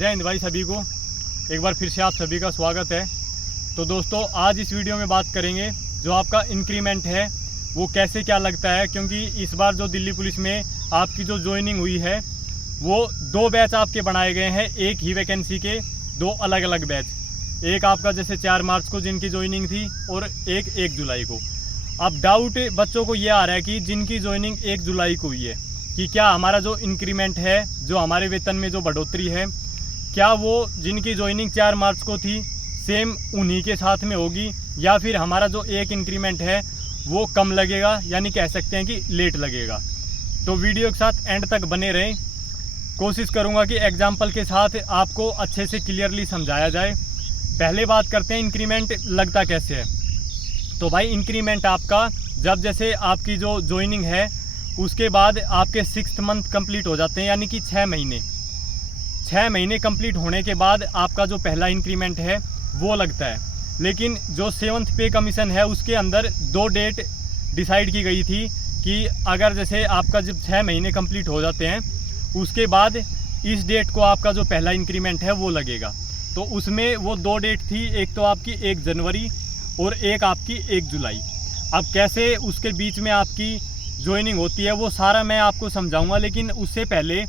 जय हिंद भाई सभी को। एक बार फिर से आप सभी का स्वागत है। तो दोस्तों आज इस वीडियो में बात करेंगे जो आपका इंक्रीमेंट है वो कैसे क्या लगता है, क्योंकि इस बार जो दिल्ली पुलिस में आपकी जो ज्वाइनिंग हुई है वो 2 बैच आपके बनाए गए हैं, एक ही वैकेंसी के 2 अलग अलग बैच। एक आपका जैसे 4 मार्च को जिनकी ज्वाइनिंग थी और एक 1 जुलाई को। अब डाउट बच्चों को ये आ रहा है कि जिनकी ज्वाइनिंग 1 जुलाई को हुई है कि क्या हमारा जो इंक्रीमेंट है, जो हमारे वेतन में जो बढ़ोतरी है, क्या वो जिनकी ज्वाइनिंग 4 मार्च को थी सेम उन्हीं के साथ में होगी, या फिर हमारा जो एक इंक्रीमेंट है वो कम लगेगा, यानी कह सकते हैं कि लेट लगेगा। तो वीडियो के साथ एंड तक बने रहें। कोशिश करूंगा कि एग्जाम्पल के साथ आपको अच्छे से क्लियरली समझाया जाए। पहले बात करते हैं इंक्रीमेंट लगता कैसे है। तो भाई इंक्रीमेंट आपका जब जैसे आपकी जो ज्वाइनिंग है उसके बाद आपके 6th मंथ कंप्लीट हो जाते हैं, यानी कि 6 महीने कंप्लीट होने के बाद आपका जो पहला इंक्रीमेंट है वो लगता है। लेकिन जो 7th पे कमीशन है उसके अंदर 2 डेट डिसाइड की गई थी कि अगर जैसे आपका जब 6 महीने कंप्लीट हो जाते हैं उसके बाद इस डेट को आपका जो पहला इंक्रीमेंट है वो लगेगा। तो उसमें वो 2 डेट थी, एक तो आपकी 1 जनवरी और एक आपकी 1 जुलाई। अब कैसे उसके बीच में आपकी ज्वाइनिंग होती है वो सारा मैं आपको समझाऊंगा, लेकिन उससे पहले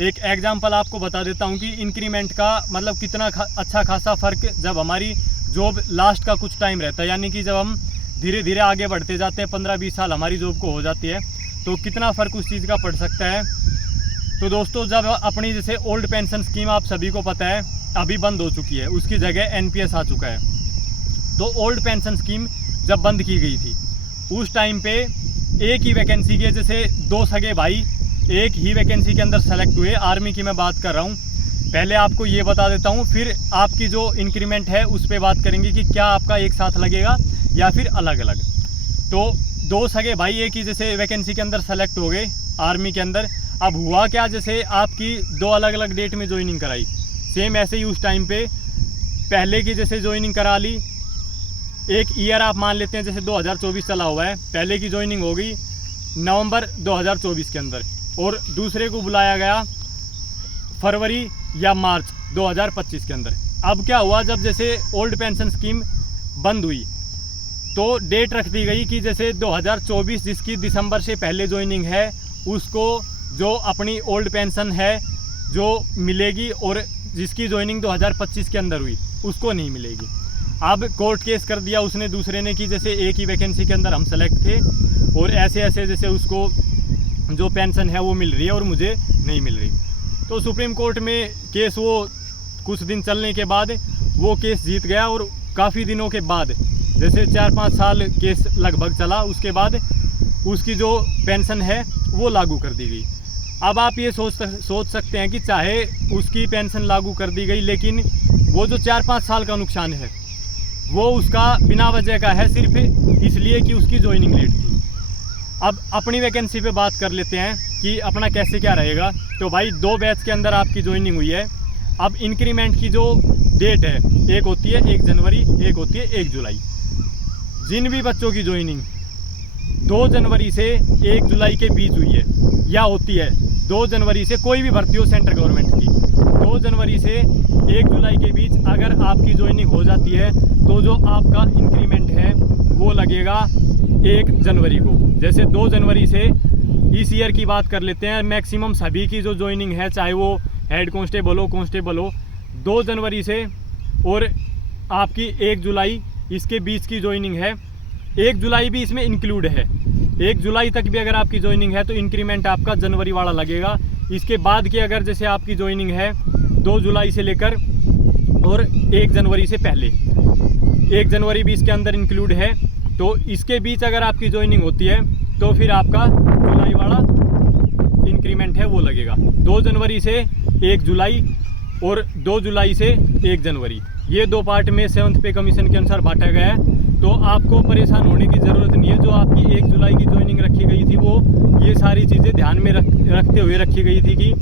एक एग्जांपल आपको बता देता हूं कि इंक्रीमेंट का मतलब कितना अच्छा खासा फ़र्क जब हमारी जॉब लास्ट का कुछ टाइम रहता है, यानी कि जब हम धीरे धीरे आगे बढ़ते जाते हैं, 15-20 साल हमारी जॉब को हो जाती है, तो कितना फ़र्क उस चीज़ का पड़ सकता है। तो दोस्तों जब अपनी जैसे ओल्ड पेंशन स्कीम आप सभी को पता है अभी बंद हो चुकी है, उसकी जगह NPS आ चुका है। तो ओल्ड पेंशन स्कीम जब बंद की गई थी उस टाइम पे एक ही वैकेंसी के जैसे 2 सगे भाई एक ही वैकेंसी के अंदर सेलेक्ट हुए। आर्मी की मैं बात कर रहा हूँ। पहले आपको ये बता देता हूँ, फिर आपकी जो इंक्रीमेंट है उस पर बात करेंगे कि क्या आपका एक साथ लगेगा या फिर अलग अलग। तो 2 सगे भाई एक ही जैसे वैकेंसी के अंदर सेलेक्ट हो गए आर्मी के अंदर। अब हुआ क्या, जैसे आपकी 2 अलग अलग डेट में ज्वाइनिंग कराई, सेम ऐसे ही उस टाइम पे पहले की जैसे ज्वाइनिंग करा ली। एक ईयर आप मान लेते हैं जैसे 2024 चला हुआ है, पहले की ज्वाइनिंग हो गई नवंबर 2024 के अंदर और दूसरे को बुलाया गया फरवरी या मार्च 2025 के अंदर। अब क्या हुआ, जब जैसे ओल्ड पेंशन स्कीम बंद हुई तो डेट रख दी गई कि जैसे 2024 जिसकी दिसंबर से पहले ज्वाइनिंग है उसको जो अपनी ओल्ड पेंशन है जो मिलेगी, और जिसकी ज्वाइनिंग 2025 के अंदर हुई उसको नहीं मिलेगी। अब कोर्ट केस कर दिया उसने दूसरे ने कि जैसे एक ही वैकेंसी के अंदर हम सेलेक्ट थे और ऐसे ऐसे जैसे उसको जो पेंशन है वो मिल रही है और मुझे नहीं मिल रही। तो सुप्रीम कोर्ट में केस वो कुछ दिन चलने के बाद वो केस जीत गया और काफ़ी दिनों के बाद जैसे 4-5 साल केस लगभग चला, उसके बाद उसकी जो पेंशन है वो लागू कर दी गई। अब आप ये सोच सकते हैं कि चाहे उसकी पेंशन लागू कर दी गई, लेकिन वो जो 4-5 साल का नुकसान है वो उसका बिना वजह का है, सिर्फ इसलिए कि उसकी ज्वाइनिंग लेट थी। अब अपनी वैकेंसी पे बात कर लेते हैं कि अपना कैसे क्या रहेगा। तो भाई 2 बैच के अंदर आपकी ज्वाइनिंग हुई है। अब इंक्रीमेंट की जो डेट है एक होती है 1 जनवरी, एक होती है 1 जुलाई। जिन भी बच्चों की ज्वाइनिंग 2 जनवरी से 1 जुलाई के बीच हुई है या होती है, 2 जनवरी से कोई भी भर्ती हो सेंट्रल गवर्नमेंट की, 2 जनवरी से 1 जुलाई के बीच अगर आपकी ज्वाइनिंग हो जाती है तो जो आपका इंक्रीमेंट है वो लगेगा 1 जनवरी को। जैसे 2 जनवरी से इस ईयर की बात कर लेते हैं, मैक्सिमम सभी की जो ज्वाइनिंग है चाहे वो हेड कांस्टेबल हो 2 जनवरी से और आपकी 1 जुलाई इसके बीच की ज्वाइनिंग है। 1 जुलाई भी इसमें इंक्लूड है। 1 जुलाई तक भी अगर आपकी ज्वाइनिंग है तो इंक्रीमेंट आपका जनवरी वाला लगेगा। इसके बाद की अगर जैसे आपकी ज्वाइनिंग है 2 जुलाई से लेकर और 1 जनवरी से पहले, 1 जनवरी भी इसके अंदर इंक्लूड है, तो इसके बीच अगर आपकी ज्वाइनिंग होती है तो फिर आपका जुलाई वाला इंक्रीमेंट है वो लगेगा। 2 जनवरी से 1 जुलाई और 2 जुलाई से 1 जनवरी, ये 2 पार्ट में 7th पे कमीशन के अनुसार बांटा गया है। तो आपको परेशान होने की ज़रूरत नहीं है। जो आपकी 1 जुलाई की ज्वाइनिंग रखी गई थी वो ये सारी चीज़ें ध्यान में रखते हुए रखी गई थी कि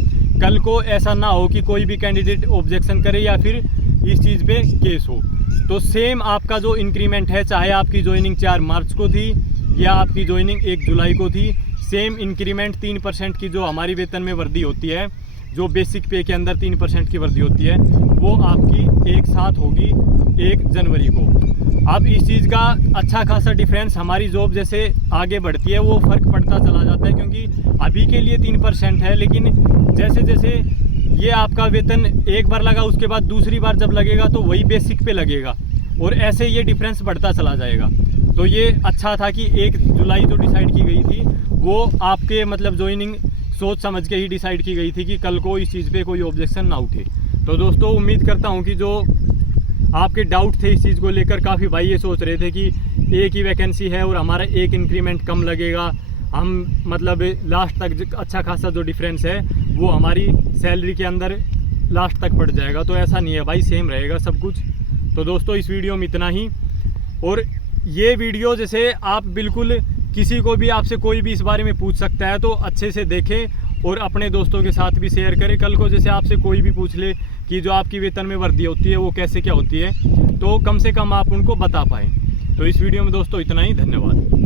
कल को ऐसा ना हो कि कोई भी कैंडिडेट ऑब्जेक्शन करे या फिर इस चीज़ पे केस हो। तो सेम आपका जो इंक्रीमेंट है, चाहे आपकी ज्वाइनिंग 4 मार्च को थी या आपकी ज्वाइनिंग 1 जुलाई को थी, सेम इंक्रीमेंट 3% की जो हमारी वेतन में वृद्धि होती है जो बेसिक पे के अंदर 3% की वृद्धि होती है वो आपकी एक साथ होगी 1 जनवरी को। अब इस चीज़ का अच्छा खासा डिफरेंस हमारी जॉब जैसे आगे बढ़ती है वो फ़र्क पड़ता चला जाता है, क्योंकि अभी के लिए 3% है, लेकिन जैसे जैसे ये आपका वेतन एक बार लगा उसके बाद दूसरी बार जब लगेगा तो वही बेसिक पे लगेगा और ऐसे ये डिफरेंस बढ़ता चला जाएगा। तो ये अच्छा था कि 1 जुलाई जो डिसाइड की गई थी वो आपके मतलब ज्वाइनिंग सोच समझ के ही डिसाइड की गई थी कि कल को इस चीज़ पे कोई ऑब्जेक्शन ना उठे। तो दोस्तों उम्मीद करता हूँ कि जो आपके डाउट थे इस चीज़ को लेकर, काफ़ी भाई ये सोच रहे थे कि एक ही वैकेंसी है और हमारा एक इंक्रीमेंट कम लगेगा, हम मतलब लास्ट तक अच्छा खासा जो डिफरेंस है वो हमारी सैलरी के अंदर लास्ट तक पड़ जाएगा। तो ऐसा नहीं है भाई, सेम रहेगा सब कुछ। तो दोस्तों इस वीडियो में इतना ही। और ये वीडियो जैसे आप बिल्कुल किसी को भी आपसे कोई भी इस बारे में पूछ सकता है तो अच्छे से देखें और अपने दोस्तों के साथ भी शेयर करें। कल को जैसे आपसे कोई भी पूछ ले कि जो आपकी वेतन में वृद्धि होती है वो कैसे क्या होती है, तो कम से कम आप उनको बता पाएँ। तो इस वीडियो में दोस्तों इतना ही, धन्यवाद।